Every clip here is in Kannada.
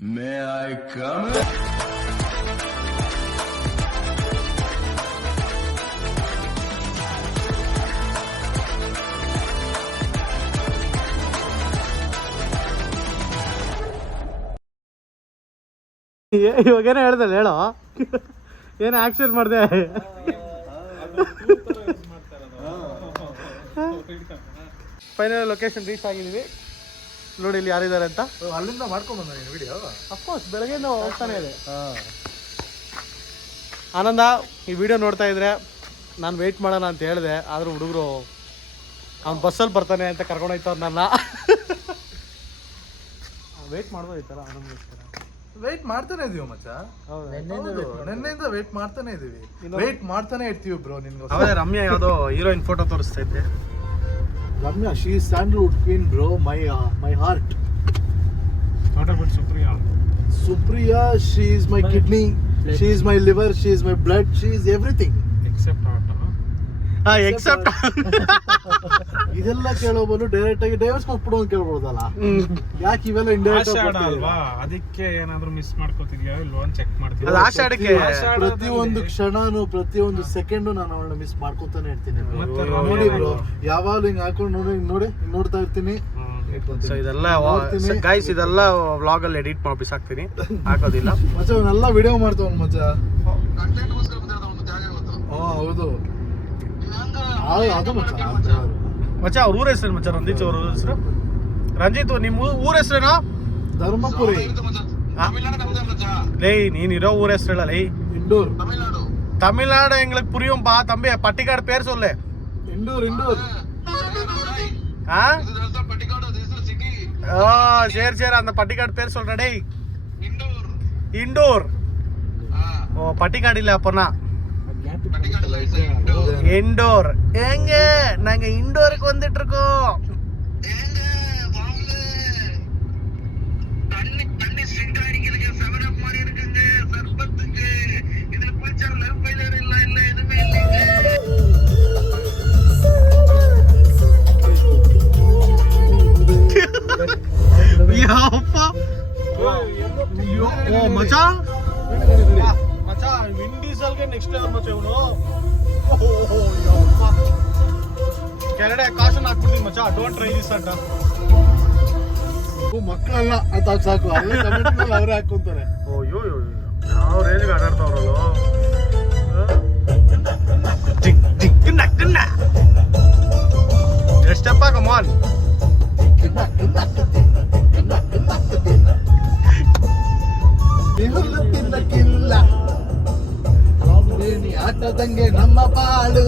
May I come in? ಇವಾಗೇನೋ ಹೇಳ್ದಲ್ಲ ಹೇಳೋ ಏನು ಆಕ್ಷನ್ ಮಾಡಿದೆ ಫೈನಲ್ ಲೊಕೇಶನ್ ರೀಚ್ ಆಗಿದ್ದೀವಿ ನೋಡಿ ಇಲ್ಲಿ ಯಾರಿದ್ದಾರೆ ಅಂತ ಅಲ್ಲಿಂದ ಮಾಡ್ಕೊಂಡು ಬಂದ ನೀನು ವಿಡಿಯೋ ಅಫ್ಕೋರ್ಸ್ ಬೆಳಗ್ಗೆಯಿಂದ ಹೋಗ್ತಾನೆ ಇದೆ ಆನಂದ ಈ ವಿಡಿಯೋ ನೋಡ್ತಾ ಇದ್ರೆ ನಾನು ವೆಯ್ಟ್ ಮಾಡೋಣ ಅಂತ ಹೇಳಿದೆ ಆದರೂ ಹುಡುಗರು ಅವ್ನು ಬಸ್ಸಲ್ಲಿ ಬರ್ತಾನೆ ಅಂತ ಕರ್ಕೊಂಡೋಯ್ತವ್ರು ನನ್ನ ವೆಯ್ಟ್ ಮಾಡ್ಬೋದಿತ್ತಲ್ಲ ಆನಂದಗೋಸ್ಕರ ವೇಟ್ ಮಾಡ್ತಾನೆ ಇದೀವಿ ಮಚ್ಚ ನಿನ್ನೆಯಿಂದ ವೇಟ್ ಮಾಡ್ತಾನೆ ಇದೀವಿ ವೇಟ್ ಮಾಡ್ತಾನೆ ಇರ್ತೀವಿ ಬ್ರೋ ನಿನ್ಗೋಸ್ಕರ. ಅದೇ ರಮ್ಯಾ ಯಾವುದೋ ಹೀರೋಯಿನ್ ಫೋಟೋ ತೋರಿಸ್ತಾ ಇದ್ದೆ. Ramya she is Sandalwood queen bro, my heart. What about Supriya she is my kidney, she is my liver, she is my blood, she is everything except ಇದೆಲ್ಲ ಕೇಳೋಬಲು ಡೈರೆಕ್ಟ್ ಆಗಿ ಡೈವರ್ಸ್ ಕೊಟ್ಬಿಡು ಅಂತ ಕೇಳ್ಬೋದಲ್ಲ. ಯಾಕೆ ಇವೆಲ್ಲ ಇಂಡೈರೆಕ್ಟ್ ಅಲ್ವಾ, ಅದಕ್ಕೆ ಏನಾದ್ರೂ ಮಿಸ್ ಮಾಡ್ಕೋತಿದ್ಯಾ ಇಲ್ವಾ ಚೆಕ್ ಮಾಡ್ತೀನಿ. ಅದು ಆಷಾಢಕ್ಕೆ ಪ್ರತಿಯೊಂದು ಕ್ಷಣನು ಪ್ರತಿಯೊಂದು ಸೆಕೆಂಡು ನಾನು ಅವಳನ್ನ ಮಿಸ್ ಮಾಡ್ಕೊತಾನೆ ಇರ್ತೀನಿ. ಮತ್ತೆ ನೋಡಿ ಬ್ರೋ, ಯಾವಾಗಲೂ ಹಿಂಗ್ ಹಾಕೊಂಡು ನೋಡ್ತಾ ಇರ್ತೀನಿ. ಸೊ ಇದೆಲ್ಲ ಗೈಸ್ ಇದೆಲ್ಲ ವ್ಲಾಗ್ ಅಲ್ಲಿ ಎಡಿಟ್ ಮಾಡಿ ಬಿಸಾಕ್ತೀನಿ, ಹಾಕೋದಿಲ್ಲ. ಮಚ್ಚ ಅವನ್ನೆಲ್ಲ ವಿಡಿಯೋ ಮಾಡ್ತಾವ ಮಚ್ಚ. ಹೌದು ಅದು ಮಚ್ಚ ಅವ್ರ ಊರ ಹೆಸರು ಮಚ್ಚ ರಂಜಿತ್ ಅವ್ರ ಹೆಸರು. ರಂಜಿತ್ ನಿಮ್ಮ ಊರ ಹೆಸರೇನೋ? ಧರ್ಮಪುರಿ. ಲೇ ನೀನಿರೋ ಊರ ಹೆಸರು ಹೇಳ. ಲೇ ಇಂಡೋರ್. தமிழ்நாடு எங்களுக்கு புரியும்பா தம்பி. பட்டிக்காடு பேர் சொல்லு. ಇಂಡೋರ್. ஆ ஓ சரி அந்த பட்டிக்காடு பேர் சொல்ற. டேய் இண்டோர். ஓ பட்டிக்காடு இல்ல அப்பனா இண்டோர். ஏங்க நாங்க இண்டோருக்கு வந்துட்டு இருக்கோம். ಮಚಾ ವಿನ್ ಡೀಸೆಲ್ಗೆ ನೆಕ್ಸ್ಟ್ ಲೆವೆಲ್ ಮಚ್ಚ ಇವನು. ಕೆಳಗಡೆ ಕಾಶನ್ ಹಾಕ್ಬಿಡ್ತೀನಿ ಮಚ್ಚ, ಡೋಂಟ್ ಟ್ರೈ ದಿಸ್ ಅಂತ. ಮಕ್ಕಳಲ್ಲ ಅಂತ ಸಾಕು, ಅವರೇ ಹಾಕೊಂತಾರೆ. ಅಯ್ಯೋ ಯಾವ ರೇಂಜ್ಗೆ ಆಟಾಡ್ತಾವ್ರಲ್ಲ. ಎಷ್ಟಪ್ಪ ಕಮಾನ್. ತಿನ್ನಕ್ಕಿಲ್ಲ ಆಟದಂಗೆ ನಮ್ಮ ಬಾಳು.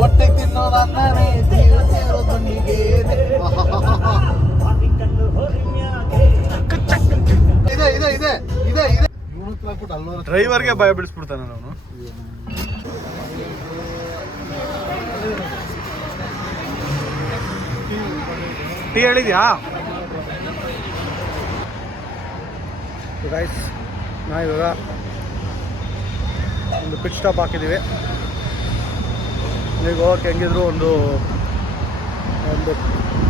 ಹೊಟ್ಟೆ ತಿನ್ನೋದನ್ನೇ ಬಂದಿಗೆ ಇದೆ ಡ್ರೈವರ್ಗೆ ಭಯ ಬಿಡಿಸ್ಬಿಡ್ತಾನೆ ಅವನು. ಟೀ ಹೇಳಿದ್ಯಾ ಗೈಸ್? ನಾವು ಇವಾಗ ಒಂದು ಪಿಟ್ ಸ್ಟಾಪ್ ಹಾಕಿದ್ದೀವಿ. ಈಗ ಹೋಗಕ್ಕೆ ಹೆಂಗಿದ್ರು ಒಂದು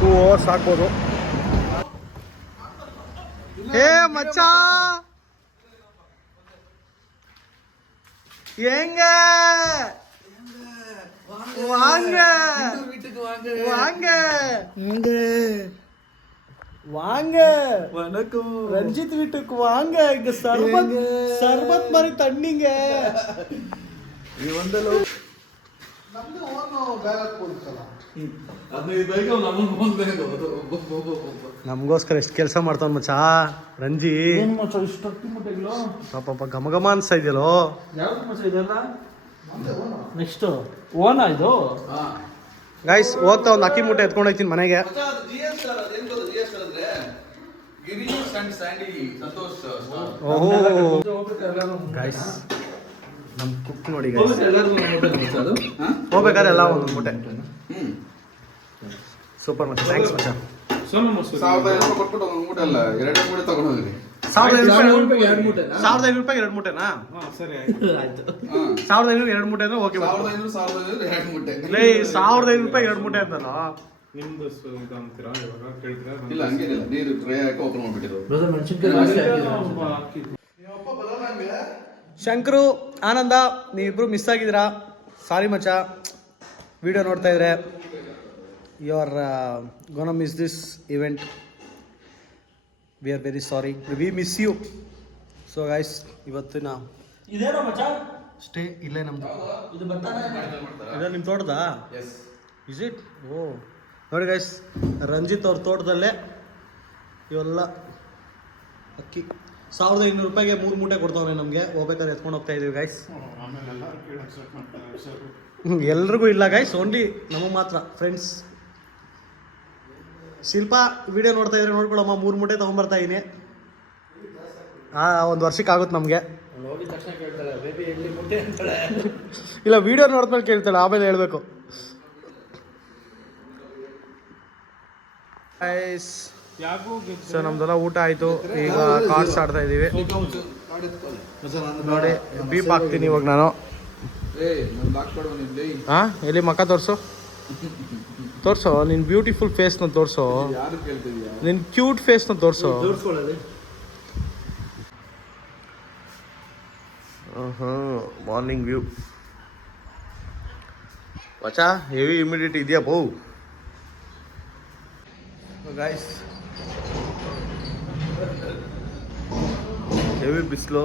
2 hours ಆಗ್ಬೋದು. ಏ ಮಚ್ಚ ಹೆಂಗ வாங்க வணக்கம் ரஞ்சித் வீட்டுக்கு வாங்க. இங்க சர்பத் மாதிரி தண்ணிங்க. ನಮಗೋಸ್ಕರ ಎಷ್ಟು ಕೆಲಸ ಮಾಡ್ತಾವ ಮಚ್ಚ ರಂಜಿ. ಪಾಪ ಘಮ ಘಮ ಅನ್ಸ್ತಾ ಇದೆಯಲ್ಲೋ. ನೆಕ್ಸ್ಟ್ ಓನಾ ಇದು ಗೈಸ್ ಹೋಗ್ತಾ ಒಂದು ಅಕ್ಕಿ ಮೂಟೆ ಎತ್ಕೊಂಡು ಹೋಗ್ತೀನಿ ಮನೆಗೆ. ಓಹೋ ಗೈಸ್ ನಮ್ಮ ಕುಕ್ ನೋಡಿ ಗೈಸ್, ಹೋಗ್ಬೇಕಾದ್ರೆ ಎಲ್ಲ ಒಂದು ಮೂಟೆ. ಸೂಪರ್ ಮಚ್ಚ, ಥ್ಯಾಂಕ್ಸ್ ಮಚ್ಚ. ಸೋನಾ ಮಸೂರಿ 1500 ಕೊಟ್ಬಿಟ್ಟು ಒಂದು ಮೂಟೆ ಅಲ್ಲ 2 ಮೂಟೆ ತಗೊಂಡು ಹೋಗ್ರಿ. ₹1,500 ರೂಪಾಯಿಗೆ 2 ಮೂಟೆನಾ? ಸರಿ ಆಯ್ತು 1,500 2 ಮೂಟೆ ಅಂದ್ರೆ ಓಕೆ. 1,500 2 ಮೂಟೆ. ಲೇ ₹1,500 2 ಮೂಟೆ ಅಂತಲ್ಲ. ನಿಮ್ದು ಇದು ಅಂತೀರಾ ಇವಾಗ ಕೇಳಿದ್ರೆ ಇಲ್ಲ ಹಂಗೇನಿಲ್ಲ, ನೀರು ಟ್ರೇ ಹಾಕಿ ಓಪನ್ ಮಾಡ್ಬಿಟ್ಟಿರೋದು. ಬ್ರದರ್ ಮೆಣಸಿನ್ಕಾಯಿ ಜಾಸ್ತಿ ಹಾಕಿದ್ರು. ಶಂಕರು, ಆನಂದ, ನೀವಿಬ್ರು ಮಿಸ್ ಆಗಿದ್ದೀರಾ. ಸಾರಿ ಮಚ್ಚ. ವಿಡಿಯೋ ನೋಡ್ತಾ ಇದ್ರೆ you are gonna miss this event. We are very sorry, we miss you. So guys, ಇವತ್ತಿನ ಇದೇನೋ ಮಚ್ಚ ಸ್ಟೇ ಇಲ್ಲೇ ನಮ್ದು. ಇದು ಬರ್ತಾನೆ ಇದು ನಿಮ್ಮ ತೋಟದಾ? ಎಸ್. Is it? ಓ ನೋಡಿ ಗೈಸ್, ರಂಜಿತ್ ಅವ್ರ ತೋಟದಲ್ಲೇ ಇವೆಲ್ಲ ಅಕ್ಕಿ. ₹1,500 3 ಮೂಟೆ ಕೊಡ್ತಾವನೆ ನಮಗೆ. ಹೋಗ್ಬೇಕಾದ್ರೆ ಎತ್ಕೊಂಡು ಹೋಗ್ತಾ ಇದೀವಿ ಗೈಸ್. ಎಲ್ರಿಗೂ ಇಲ್ಲ ಗೈಸ್, ಓನ್ಲಿ ನಮಗೆ ಮಾತ್ರ ಫ್ರೆಂಡ್ಸ್. ಶಿಲ್ಪಾ ವಿಡಿಯೋ ನೋಡ್ತಾ ಇದ್ರೆ ನೋಡ್ಕೊಳಮ್ಮ, 3 ಮೂಟೆ ತೊಗೊಂಬರ್ತಾ ಇದೀನಿ. 1 ವರ್ಷಕ್ಕೆ ಆಗುತ್ತೆ ನಮಗೆ. ಹೋಗಿದ ತಕ್ಷಣ ಕೇಳ್ತಾಳೆ ಬೇಬಿ ಎಲ್ಲಿ ಮುಟ್ಟೆ ಅಂತಾಳೆ. ಇಲ್ಲ, ವಿಡಿಯೋ ನೋಡಿದ್ಮೇಲೆ ಕೇಳ್ತಾಳೆ, ಆಮೇಲೆ ಹೇಳ್ಬೇಕು. ಸೊ ನಮ್ದೆಲ್ಲ ಊಟ ಆಯ್ತು. ಈಗ ಕಾರ್ಡ್ಸ್ ಆಡ್ತಾ ಇದೀವಿ ನೋಡಿ. ಬೀಪ್ ಹಾಕ್ತೀನಿ ಇವಾಗ ನಾನು. ಹಾ, ಎಲ್ಲಿ ಮಕ್ಕ ತೋರ್ಸು, ತೋರ್ಸೋ ನಿನ್ ಬ್ಯೂಟಿಫುಲ್ ಫೇಸ್ನ ತೋರ್ಸೋ, ನಿನ್ ಕ್ಯೂಟ್ ಫೇಸ್ನ ತೋರ್ಸೋ. ಮಾರ್ನಿಂಗ್ ವ್ಯೂ ಮಚಾ, ಹೆವಿ ಇಮಿಡಿಯೇಟ್ ಇದೆಯಾ ಬೌ ಗಾಯ್ಸ್. ಹೆವಿ ಬಿಸಿಲು,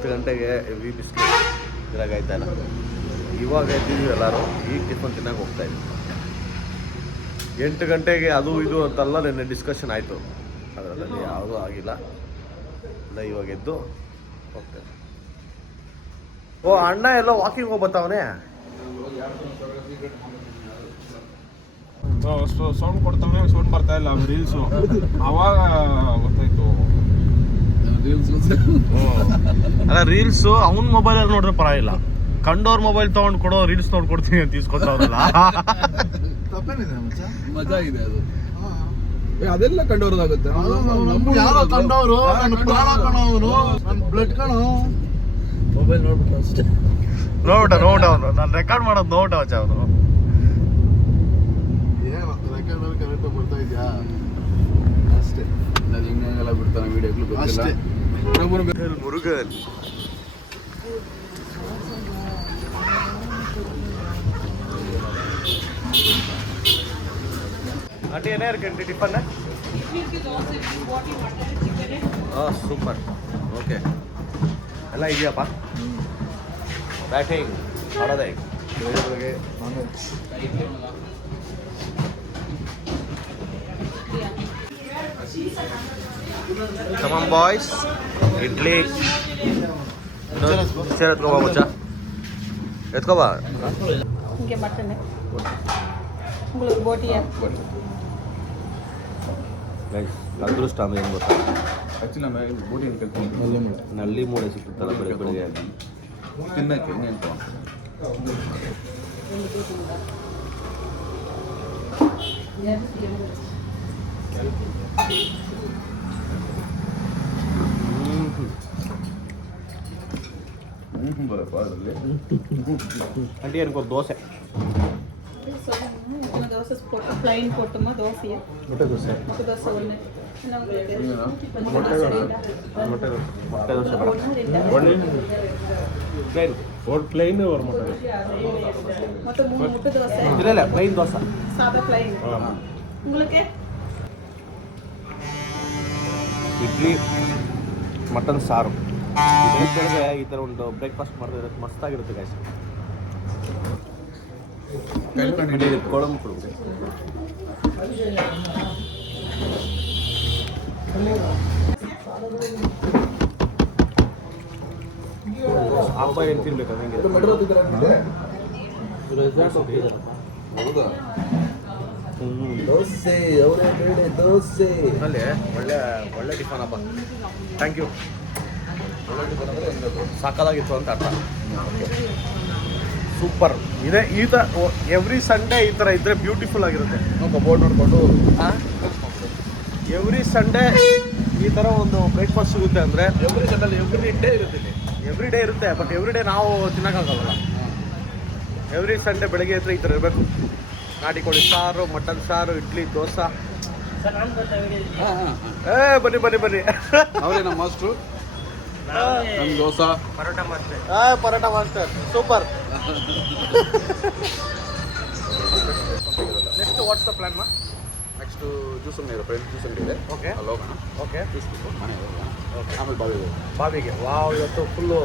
10 ಗಂಟೆಗೆ ಹೆವಿ ಬಿಸಿಲು ಇರಾಗಾಯ್ತಾ ಇಲ್ಲ. ಇವಾಗ ಎದ್ದಿದ್ದೀವಿ ಎಲ್ಲರೂ. ಈಗ ಟಿಫನ್ ತಿನ್ನಕ್ಕೆ ಹೋಗ್ತಾ ಇದ್ವಿ. 8 ಗಂಟೆಗೆ ಅದು ಇದು ಅಂತೆಲ್ಲ ನೆನ್ನೆ ಡಿಸ್ಕಷನ್ ಆಯಿತು, ಅದರಲ್ಲಿ ಯಾವುದೂ ಆಗಿಲ್ಲ. ಇಲ್ಲ, ಇವಾಗ ಎದ್ದು ಹೋಗ್ತೇನೆ. ಓ, ಅಣ್ಣ ಎಲ್ಲೋ ವಾಕಿಂಗ್ ಹೋಗಿ ಬರ್ತಾವನೆ. ಸೌಂಡ್ ಕೊಡ್ತಾನೆ, ಸೌಂಡ್ ಬರ್ತಾ ಇಲ್ಲ ರೀಲ್ಸು. ಅವಾಗ ಗೊತ್ತಾಯ್ತು. ಅಲ್ಲ, ರೀಲ್ಸು ಅವನ ಮೊಬೈಲಲ್ಲಿ ನೋಡಿದ್ರೆ ಪರವಾಗಿಲ್ಲ. ಕಂಡೋರ್ ಮೊಬೈಲ್ ತಗೊಂಡು ಕೊಡೋ ರೀಲ್ಸ್ ನೋಡಿ ಕೊಡ್ತೀನಿ ಅಂತ ಇಸ್ಕೊತಾವ್ರಲ್ಲ. ತಪ್ಪೇನಿದೆ ಮಚ್ಚ? ಮಜಾ ಇದೆ ಅದು. ಅದೆಲ್ಲ ಕಂಡವ್ರದಾಗುತ್ತೆ. ಯಾರೋ ಕಂಡವರು, ನನ್ನ ಪ್ರಾಣ ಕಣವನು, ನನ್ನ ಬ್ಲಡ್ ಕಣೋ. ಮೊಬೈಲ್ ನೋಡ್ಬಿಟ್ಟು ಅಷ್ಟೇ ನೋಟ ಅವನು. ನಾನು ರೆಕಾರ್ಡ್ ಮಾಡೋದು ನೋಟ ಅವನು. ಏನು ರೆಕಾರ್ಡ್ ಕರೆಕ್ಟಾಗಿ ಬರ್ತಾ ಇದೆಯಾ? ಅಷ್ಟೇ. ನಾನು ಹಿಂಗೆಲ್ಲ ಬಿಡ್ತಾನೆ ವಿಡಿಯೋಗಳು ಅಷ್ಟೇ. ಮುರುಗನ್ ಆಂಟಿ ಏನೇ ಇರ್ಕಂಟಿ ಟಿಫನ್? ಸೂಪರ್, ಓಕೆ, ಎಲ್ಲ ಇದೆಯಪ್ಪ. ಬ್ಯಾಟಿಂಗ್ ಮಾಡೋದೇ ಬೆಳಗ್ಗೆ non veg. Come on boys, idli chair ಎತ್ಕೋಬಾ ಮಚ್ಚ, ಎತ್ಕೋಬಾ. இங்கே மட்டனு உங்களுக்கு போட்டியா? ಗೈಸ್, ಅದೃಷ್ಟ ಅಂದ್ರೆ ಏನು ಗೊತ್ತಾ? ಆ್ಯಕ್ಚುಲಿ ನಮ್ಮ ಬೋಟಿ ಅಂತ ಕಲ್ತ್ಕೊಂಡು ನಲ್ಲಿ ಮೂಳೆ ಸಿಕ್ಕುತ್ತಲ್ಲ ಬೆಳಗ್ಗೆ ತಿನ್ನಕ್ಕೆ ಅಂತ. ಬರಪ್ಪ ಅದರಲ್ಲಿ ಆಂಟಿ ಅನ್ಕೋ ದೋಸೆ, எத்தனை தோசை போட்டு ப்ளைன் போட்டுமா தோசையா? ಮೊಟ್ಟೆ ದೋಸೆ. முட்டை தோசை ஒன்று என்ன உங்களுக்கு? ಮೊಟ್ಟೆ ದೋಸೆ ಬೇಡ, ಒಳ್ಳೆ ಪ್ಲೇನ್, ಪ್ಲೇನ್ ஒரு ಮೊಟ್ಟೆ மொத்தம் 3 முட்டை தோசை. ಇಲ್ಲ ಪ್ಲೇನ್ ದೋಸೆ, சாதா ப்ளைன். உங்களுக்கு ಇಡ್ಲಿ ಮಟನ್ ಸಾರು. ಬೆಳಗ್ಗೆ ಈ ಥರ ಒಂದು ಬ್ರೇಕ್ಫಾಸ್ಟ್ ಮಾಡಿದ್ರೆ ಮಸ್ತಾಗಿರುತ್ತೆ ಗಾಯ್ಸ್. ಕೊಳಂಬು ಕೊಡ್ಬೇಕು. ಹಬ್ಬ ಏನು ತಿನ್ಬೇಕು ಹಂಗೆ ಹೌದಾ? ದೋಸೆ ಅವರೇ ಬೇಳೆ ದೋಸೆ. ಅಲ್ಲಿ ಒಳ್ಳೆ ಟಿಫನ್ ಹಬ್ಬ. Thank you. ಸಾಕಾಗಿತ್ತು ಅಂತ ಅರ್ಥ. ಸೂಪರ್ ಇದೆ. ಈ ಥರ ಎವ್ರಿ ಸಂಡೇ ಈ ಥರ ಇದ್ದರೆ ಬ್ಯೂಟಿಫುಲ್ ಆಗಿರುತ್ತೆ. ಬೋರ್ಡ್ ನೋಡಿಕೊಂಡು ಎವ್ರಿ ಸಂಡೇ ಈ ಥರ ಒಂದು ಬ್ರೇಕ್ಫಾಸ್ಟ್ ಸಿಗುತ್ತೆ ಅಂದರೆ ಎವ್ರಿ ಸಂಡಲ್ಲಿ ಎವ್ರಿ ಡೇ ಇರುತ್ತೆ ಇಲ್ಲಿ. ಎವ್ರಿ ಡೇ ಇರುತ್ತೆ, ಬಟ್ ಎವ್ರಿ ಡೇ ನಾವು ತಿನ್ನೋಕ್ಕಾಗಲ್ಲ. ಎವ್ರಿ ಸಂಡೇ ಬೆಳಗ್ಗೆ ಹತ್ರ ಈ ಥರ ಇರಬೇಕು. ನಾಟಿ ಕೋಳಿ ಸಾರು, ಮಟನ್ ಸಾರು, ಇಡ್ಲಿ, ದೋಸೆ. ಬನ್ನಿ ಬನ್ನಿ ಬನ್ನಿ. ಅವರೇ ನಮ್ಮ ಮಾಸ್ಟ್ರು. ನಮ್ಮ dosa paratha master super. Next what's the plan ಮಾ? ನೆಕ್ಸ್ಟ್ ಜ್ಯೂಸ್ ಅಂಗಡಿ ಇದೆ, ಫ್ರೆಂಡ್ ಜ್ಯೂಸ್ ಅಂಗಡಿ ಇದೆ. ಓಕೆ ಅಲ್ಲಿ ಹೋಗೋಣ, ಓಕೆ ಜ್ಯೂಸ್ ಬಿಟ್ಟು ಮನೆಗೆ ಹೋಗೋಣ. ಆಮೇಲೆ ಬಾವಿಗೆ ಹೋಗೋಣ. ಬಾವಿಗೆ. ವಾವ್, ಇವತ್ತು ಫುಲ್ಲು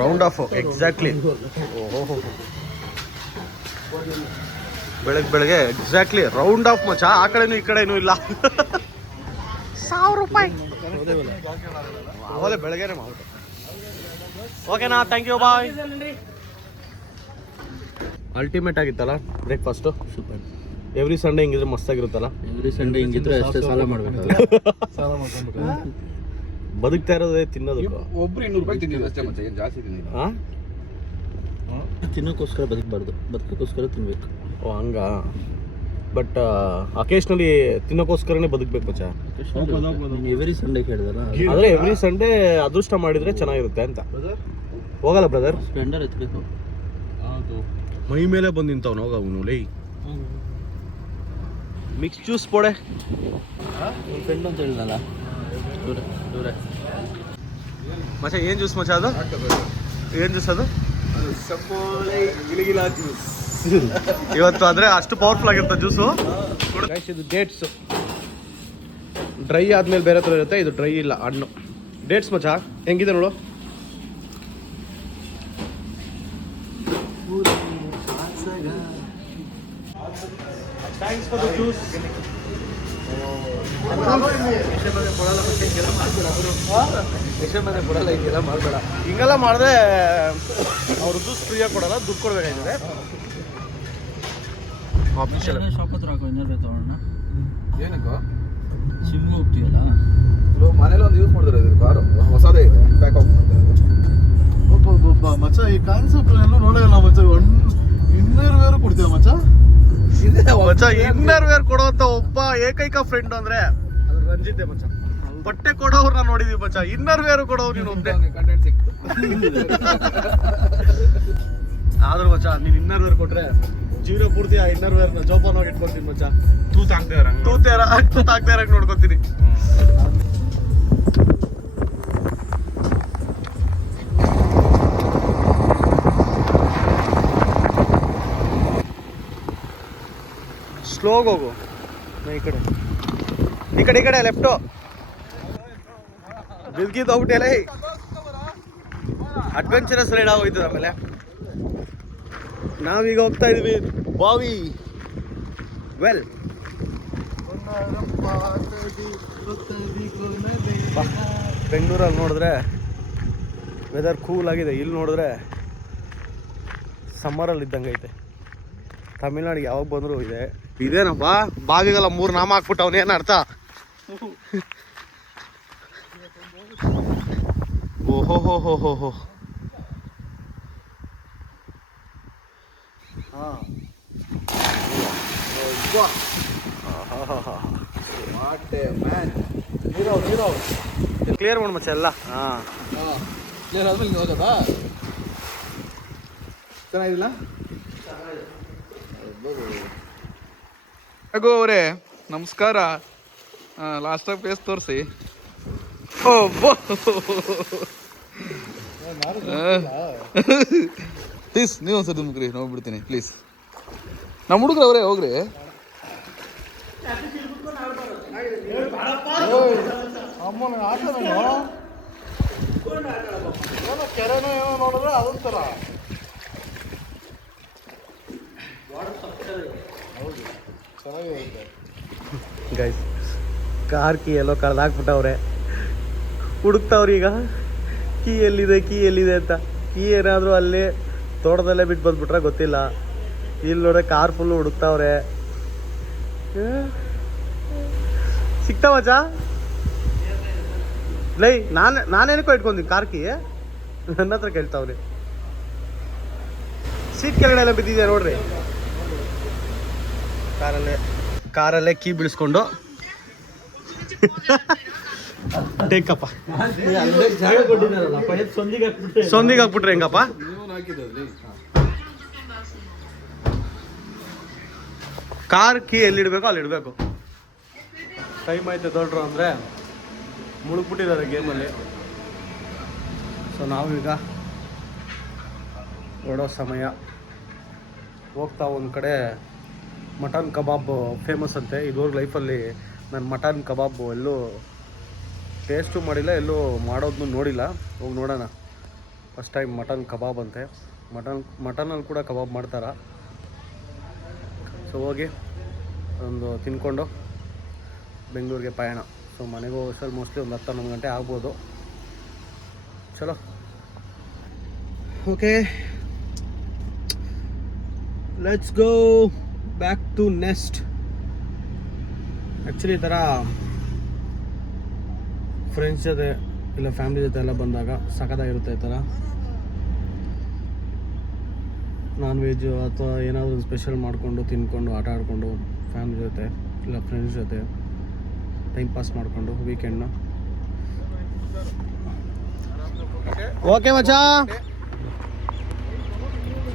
ರೌಂಡ್ ಆಫ್. ಎಕ್ಸಾಕ್ಟ್ಲಿ. ಓಹೋ, ಬೆಳಗ್ಗೆ ಎಕ್ಸಾಕ್ಟ್ಲಿ ರೌಂಡ್ ಆಫ್ ಮಚ್ಚ. ಆ ಕಡೆನೂ ಈ ಕಡೆನೂ ಇಲ್ಲ. 1000 ರೂಪಾಯಿ ಹೋದೆ ಬೆಳಗ್ಗೆನೆ ಮಾಡ್ಬಿಟ್ಟು. ಓಕೆನಾ, ಥ್ಯಾಂಕ್ ಯು, ಬಾಯ್. ಅಲ್ಟಿಮೇಟ್ ಆಗಿತ್ತಲ್ಲ ಬ್ರೇಕ್ಫಾಸ್ಟು. ಸೂಪರ್. ಎವ್ರಿ ಸಂಡೇ ಹಿಂಗಿದ್ರೆ ಮಸ್ತಾಗಿರುತ್ತಲ್ಲ. ಎವ್ರಿ ಸಂಡೇ ಹಿಂಗಿದ್ರೆ ಅಷ್ಟೇ ಸಾಲ ಮಾಡಬೇಕು. ಬದುಕ್ತಾ ಇರೋದೇ ತಿನ್ನೋದಕ್ಕೆ. ಒಬ್ರು 200 ರೂಪಾಯಿ ತಿಂದಿದ್ದು ಅಷ್ಟೇ ಮತ್ತೆ, ಏನು ಜಾಸ್ತಿ ತಿಂದಿಲ್ಲ. ಹಾಂ, ತಿನ್ನೋಕ್ಕೋಸ್ಕರ ಬದುಕಬಾರ್ದು, ಬದುಕೋಕ್ಕೋಸ್ಕರ ತಿನ್ಬೇಕು. ಓ ಹಂಗ. ಬಟ್ ಅಕೇಶ್ನಲಿ ತಿನ್ನೋಕ್ಕೋಸ್ಕರನೇ ಬದುಕಬೇಕು ಮಚ್ಚ. ಎವ್ರಿ ಸಂಡೇ ಕೇಳಿದಲ್ಲ, ಆದರೆ ಎವ್ರಿ ಸಂಡೇ ಅದೃಷ್ಟ ಮಾಡಿದರೆ ಚೆನ್ನಾಗಿರುತ್ತೆ ಅಂತ. ಹೋಗಲ್ಲ ಬ್ರದರ್, ಸ್ಪ್ಲೆಂಡರ್ ಎತ್ತಬೇಕು. ಮೈ ಮೇಲೆ ಬಂದು ನಿಂತವನು. ಹೋಗ ಅವನು ಲೈ. ಮಿಕ್ಸ್ ಜ್ಯೂಸ್ ಪೋಡೆ ಫ್ರೆಂಡ್ ಅಂತ ಹೇಳಿದ್ನಲ್ಲ, ದೂರ ಮಚ್ಚ. ಏನು ಜ್ಯೂಸ್ ಮಚ್ಚ ಅದು? ಏನು ಜ್ಯೂಸ್ ಅದು? ಸಪ್ಪೋಳೆ ಗಿಲಿಗಿಲ ಜ್ಯೂಸ್. ಇವತ್ತು ಅಂದರೆ ಅಷ್ಟು ಪವರ್ಫುಲ್ ಆಗಿರುತ್ತೆ ಜ್ಯೂಸು. ಇದು ಡೇಟ್ಸು ಡ್ರೈ ಆದಮೇಲೆ ಬೇರೆ ಥರ ಇರುತ್ತೆ, ಇದು ಡ್ರೈ ಇಲ್ಲ, ಹಣ್ಣು. ಡೇಟ್ಸ್ ಮಚ್ಚ ಹೆಂಗಿದೆ ನೋಡು. Thanks for the juice. ಕೊಡಲ್ಲ, ಹಿಂಗೆಲ್ಲ ಮಾಡಬೇಡ. ಹಿಂಗೆಲ್ಲ ಮಾಡಿದ್ರೆ ಅವರು ಜ್ಯೂಸ್ ಫ್ರೀಯಾಗಿ ಕೊಡಲ್ಲ, ದುಡ್ಡು ಕೊಡಬೇಕಾಗಿದೆ. ಆಫೀಷಿಯಲ್ ಶಾಪ್ ಹತ್ರ ಹಾಕೋ, ಇನ್ನೊಂದು ತಗೊಳ್ಳೋಣ. ಏನಕ್ಕೋ ಸಿಮ್ಗೆ ಹೋಗ್ತೀವಲ್ಲ, ಮನೇಲಿ ಒಂದು ಯೂಸ್ ಮಾಡಿದ್ರೆ ಇದು ಕಾರು ಹೊಸದೇ ಇದೆ, ಪ್ಯಾಕ್ ಆಫ್ ಮಾಡ್ತಾರೆ. ಒಬ್ಬ ಮಚ್ಚ ಈ ಕಾನ್ಸೆಪ್ಟ್ ಎಲ್ಲೂ ನೋಡಲ್ಲ ಮಚ್ಚ. ಇನ್ನೂರು ವೇರು ಕೊಡ್ತೀವ ಮಚ್ಚ. ಮಚ್ಚ ಇನ್ನರ್ ವೇರ್ ಕೊಡುವಂತ ಒಬ್ಬ ಏಕೈಕ ಫ್ರೆಂಡ್ ಅಂದ್ರೆ ಅದು ರಂಜಿತೆ ಮಚ್ಚ. ಬಟ್ಟೆ ಕೊಡೋರ್ನ ನೋಡಿದೀವಿ ಮಚ್ಚ, ಇನ್ನರ್ ವೇರ್ ಕೊಡೋರು ನೀನು ಒಂದೇ. ಕಂಟೆಂಟ್ ಸಿಕ್ತು. ಆದ್ರೂ ಮಚ್ಚ ನೀನ್ ಇನ್ನರ್ ವೇರ್ ಕೊಟ್ರೆ ಜೀವನ ಪೂರ್ತಿ ಆ ಇನ್ನರ್ ವೇರ್ನ ಜೋಪಾನವಾಗಿ ಇಟ್ಕೊತೀನಿ ಮಚ್ಚ. ತೂತ್ ತೂತಾಗ್ತಾ ಇರಂಗ್ ನೋಡ್ಕೊತೀನಿ. ಸ್ಲೋಗ್ ಹೋಗು. ಈ ಕಡೆ ಲೆಫ್ಟು ಬಿದ್ಗಿದ್ದು ಹೋಗ್ಬಿಟ್ಟೆಲ್ಲ. ಅಡ್ವೆಂಚರಸ್ ರೈಡ್ ಆಗೋಯ್ತದ. ಆಮೇಲೆ ನಾವೀಗ ಹೋಗ್ತಾ ಇದೀವಿ ಬಾವಿ ವೆಲ್. ಬೆಂಗಳೂರಲ್ಲಿ ನೋಡಿದ್ರೆ ವೆದರ್ ಕೂಲ್ ಆಗಿದೆ, ಇಲ್ಲಿ ನೋಡಿದ್ರೆ ಸಮ್ಮರಲ್ಲಿ ಇದ್ದಂಗೆ ಐತೆ. ತಮಿಳ್ನಾಡಿಗೆ ಯಾವಾಗ ಬಂದರೂ ಇದೇನಪ್ಪ ಬಾವಿಗೆಲ್ಲ 3 ನಾಮ ಹಾಕ್ಬಿಟ್ಟು ಅವನೇನು ಅರ್ಥ? ಓಹೋ ಹೋ ಹೋ ಹೋ ಹೋ. ಕ್ಲಿಯರ್ ಮಾಡಿ ಮಚ್ಚ ಎಲ್ಲ. ಕ್ಲಿಯರ್ ಆದ್ಮೇಲೆ ನೀವು ಹೋಗೋದಾ? ಚೆನ್ನಾಗಿಲ್ಲ ರಘು ಅವರೇ, ನಮಸ್ಕಾರ. ಲಾಸ್ಟಾಗಿ ಫೇಸ್ ತೋರಿಸಿ. ಪ್ಲೀಸ್ ನೀವು ಒಂದ್ಸತಿ ಮುಗ್ರಿ, ನೋಡ್ಬಿಡ್ತೀನಿ ಪ್ಲೀಸ್. ನಮ್ಮ ಹುಡುಗ್ರು ಅವರೇ ಹೋಗ್ರಿ. ಅಮ್ಮನ ಆಟನೋ ಕೆರೆನೋ ಏನೋ ನೋಡಿದ್ರೆ ಅದೊಂಥರ ಗೈಸ್ ಕಾರ್ ಕೀ ಎಲ್ಲೋ ಕಳ್ದಾಕ್ಬಿಟ್ಟವ್ರೆ. ಹುಡುಕ್ತಾವ್ರಿ ಈಗ ಕೀ ಎಲ್ಲಿದೆ ಅಂತ. ಕೀ ಏನಾದರೂ ಅಲ್ಲಿ ತೋಟದಲ್ಲೇ ಬಿಟ್ಟು ಬಂದ್ಬಿಟ್ರೆ ಗೊತ್ತಿಲ್ಲ. ಇಲ್ಲಿ ನೋಡ್ರೆ ಕಾರ್ ಫುಲ್ಲು ಹುಡುಕ್ತಾವ್ರೆ. ಸಿಗ್ತಾವ ಮಚ್ಚ? ಲೈ ನಾನೇನಕ್ಕೋ ಇಟ್ಕೊಂತೀನಿ ಕಾರ್ ಕೀ, ನನ್ನ ಹತ್ರ ಕೇಳ್ತಾವ್ರಿ. ಸೀಟ್ ಕೆಳಗಡೆ ಎಲ್ಲ ಬಿದ್ದಿದೆ ನೋಡ್ರಿ. ಕಾರಲ್ಲೇ ಕೀ ಬೀಳಿಸ್ಕೊಂಡು ಟೇಕಪ್ಪ ಜಾಗ ಕೊಟ್ಟಿದ್ದಾರಲ್ಲ ಪೈಪ್ ಸೊಂದಿಗೆ ಹಾಕ್ಬಿಟ್ರೆ ಸೊಂದಿಗೆ ಹಾಕ್ಬಿಟ್ರೆ ಹೆಂಗಪ್ಪ? ಕಾರ್ ಕೀ ಎಲ್ಲಿಡಬೇಕು ಅಲ್ಲಿ ಇಡಬೇಕು. ಟೈಮ್ ಆಯ್ತು ದೊಡ್ಡರು ಅಂದರೆ ಮುಳುಗ್ಬಿಟ್ಟಿದ್ದಾರೆ ಗೇಮಲ್ಲಿ. ಸೊ ನಾವೀಗ ಹೊರಡೋ ಸಮಯ. ಹೋಗ್ತಾ ಒಂದು ಕಡೆ ಮಟನ್ ಕಬಾಬ್ ಫೇಮಸ್ ಅಂತೆ. ಇದುವರೆಗೆ ಲೈಫಲ್ಲಿ ನಾನು ಮಟನ್ ಕಬಾಬ್ ಎಲ್ಲೂ ಟೇಸ್ಟು ಮಾಡಿಲ್ಲ, ಎಲ್ಲೂ ಮಾಡೋದನ್ನು ನೋಡಿಲ್ಲ. ಹೋಗಿ ನೋಡೋಣ. ಫಸ್ಟ್ ಟೈಮ್ ಮಟನ್ ಕಬಾಬ್ ಅಂತೆ. ಮಟನಲ್ಲಿ ಕೂಡ ಕಬಾಬ್ ಮಾಡ್ತಾರ. ಸೊ ಹೋಗಿ ಒಂದು ತಿನ್ಕೊಂಡು ಬೆಂಗಳೂರಿಗೆ ಪಯಣ. ಸೊ ಮನೆಗೆ ಹೋಗೋಷ್ಟಲ್ಲಿ ಮೋಸ್ಟ್ಲಿ ಒಂದು 10-11 ಗಂಟೆ ಆಗ್ಬೋದು. ಚಲೋ okay, let's go back to nest. Actually ಈ ಥರ ಫ್ರೆಂಡ್ಸ್ ಜೊತೆ ಇಲ್ಲ ಫ್ಯಾಮಿಲಿ ಜೊತೆ ಎಲ್ಲ ಬಂದಾಗ ಸಖತ್ತಾಗಿರುತ್ತೆ. ಈ ಥರ ನಾನ್ ವೆಜ್ಜು ಅಥವಾ ಏನಾದರೂ ಸ್ಪೆಷಲ್ ಮಾಡಿಕೊಂಡು ತಿನ್ಕೊಂಡು ಆಟ ಆಡಿಕೊಂಡು ಫ್ಯಾಮಿಲಿ ಜೊತೆ ಇಲ್ಲ ಫ್ರೆಂಡ್ಸ್ ಜೊತೆ ಟೈಮ್ ಪಾಸ್ ಮಾಡಿಕೊಂಡು ವೀಕೆಂಡ್ನ. ಓಕೆ ಮಚ್ಚಾ,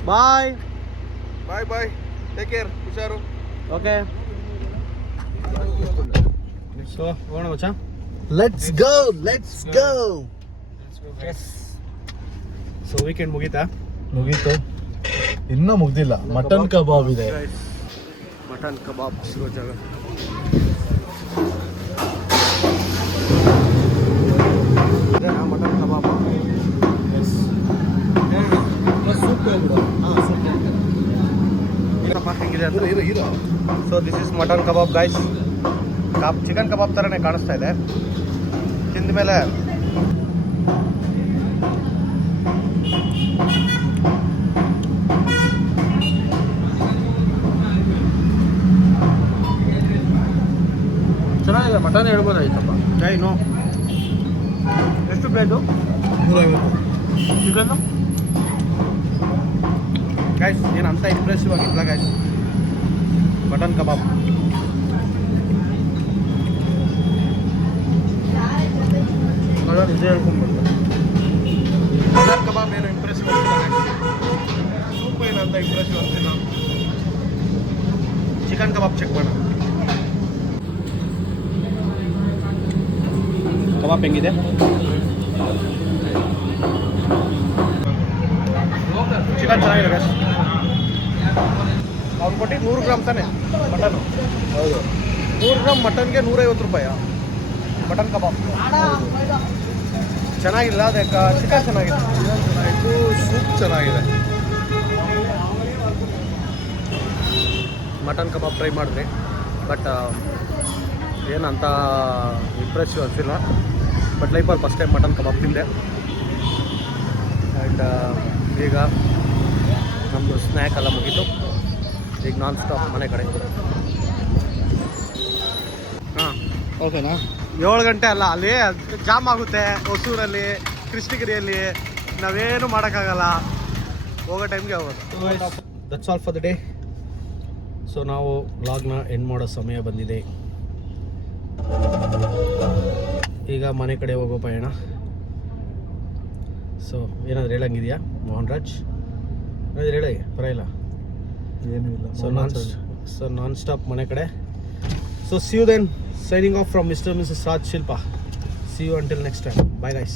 bye bye bye, take care, ಹುಷಾರು. ಓಕೆ. ಸೊ ಹೋಗೋಣ ಮಚ್ಚಾ. Let's go, let's go. So weekend ಮುಗೀತಾ? ಮುಗೀತು, ಇನ್ನೂ ಮುಗ್ದಿಲ್ಲ. ಮಟನ್ ಕಬಾಬ್ ಇದೆ. ಮಟನ್ ಕಬಾಬ್ ಸಿಗೋ ಜಾಗ. ಮಟನ್ ಕಬಾಬ್ ಹೆಂಗಿದೆ ಅಂತ. So this is mutton kebab guys. Chicken kebab ಥರನೇ ಕಾಣಿಸ್ತಾ ಇದೆ. ತಿಂದ ಮೇಲೆ ಚೆನ್ನಾಗಿದೆ. ಮಟನ್ ಹೇಳ್ಬೋದಾಯ್ತಪ್ಪ. ನೋ ಎಷ್ಟು ಪ್ಲೇಟು? 150. ಚಿಕನ್ನು ಗೈಸ್ ಏನು ಅಂತ ಇಂಪ್ರೆಸಿವ್ ಆಗಿಲ್ಲ ಗೈಸ್. ಮಟನ್ ಕಬಾಬ್ ಇದೇ ಹೇಳ್ಕೊಂಡ್ಬಿಡ್ತು. ಮಟನ್ ಕಬಾಬ್ ಏನು ಇಂಪ್ರೆಸಿವ್ ಆಗ್ತಿಲ್ಲ. ಸೂಪ್ ಏನು ಅಂತ ಇಂಪ್ರೆಸಿವ್ ಆಗ್ತಿಲ್ಲ. ಚಿಕನ್ ಕಬಾಬ್ ಚೆಕ್ ಮಾಡೋಣ. ಕಬಾಬ್ ಹೆಂಗಿದೆ? ಚಿಕನ್ ಚೆನ್ನಾಗಿದೆ ಗೈಸ್. ಅವ್ನು ಕೊಟ್ಟಿದ್ದು 100 ಗ್ರಾಮ್ ತಾನೆ ಮಟನ್. ಹೌದು, 100 ಗ್ರಾಮ್ ಮಟನ್ಗೆ 150 ರೂಪಾಯಿ ಮಟನ್ ಕಬಾಬ್. ಚೆನ್ನಾಗಿಲ್ಲ. ಅದಕ್ಕೆ ಚಿಕನ್ ಚೆನ್ನಾಗಿದೆ. ಚೆನ್ನಾಗಿತ್ತು. ಸೂಪ್ ಚೆನ್ನಾಗಿದೆ. ಮಟನ್ ಕಬಾಬ್ ಟ್ರೈ ಮಾಡಿದ್ರಿ, ಬಟ್ ಏನಂತ ಇಂಪ್ರೆಸಿವ್ ಅನಿಸಿಲ್ಲ. ಬಟ್ ಲೈಫಲ್ಲಿ ಫಸ್ಟ್ ಟೈಮ್ ಮಟನ್ ಕಬಾಬ್ ತಿಂದೆ. ಆ್ಯಂಡ್ ಈಗ ನಮ್ಮದು ಸ್ನ್ಯಾಕ್ ಎಲ್ಲ ಮುಗೀತು. ಈಗ ನಾನ್ ಸ್ಟಾಪ್ ಮನೆ ಕಡೆ. ಹಾಂ ಓಕೆನಾ? 7 ಗಂಟೆ ಅಲ್ಲ, ಅಲ್ಲಿ ಜಾಮ್ ಆಗುತ್ತೆ ಹೊಸೂರಲ್ಲಿ, ಕೃಷ್ಣಗಿರಿಯಲ್ಲಿ. ನಾವೇನು ಮಾಡೋಕ್ಕಾಗಲ್ಲ, ಹೋಗೋ ಟೈಮ್ಗೆ ಹೋಗೋದು. That's all for the day. So ನಾವು ವ್ಲಾಗ್ನ ಎಂಡ್ ಮಾಡೋ ಸಮಯ ಬಂದಿದೆ. ಈಗ ಮನೆ ಕಡೆ ಹೋಗೋ ಪಯಣ. ಸೊ ಏನಾದರೂ ಹೇಳಂಗಿದೆಯಾ ಮೋಹನ್ ರಾಜ್? ಏನಾದರೂ ಹೇಳಿ, ಪರವಾಗಿಲ್ಲ. ಏನೂ ಇಲ್ಲ. ಸೊ ನಾನ್ ಸ್ಟಾಪ್ ಮನೆ ಕಡೆ. So see you then. Signing off from Mr. and Mrs. Raj Shilpa. See you until next time. Bye guys.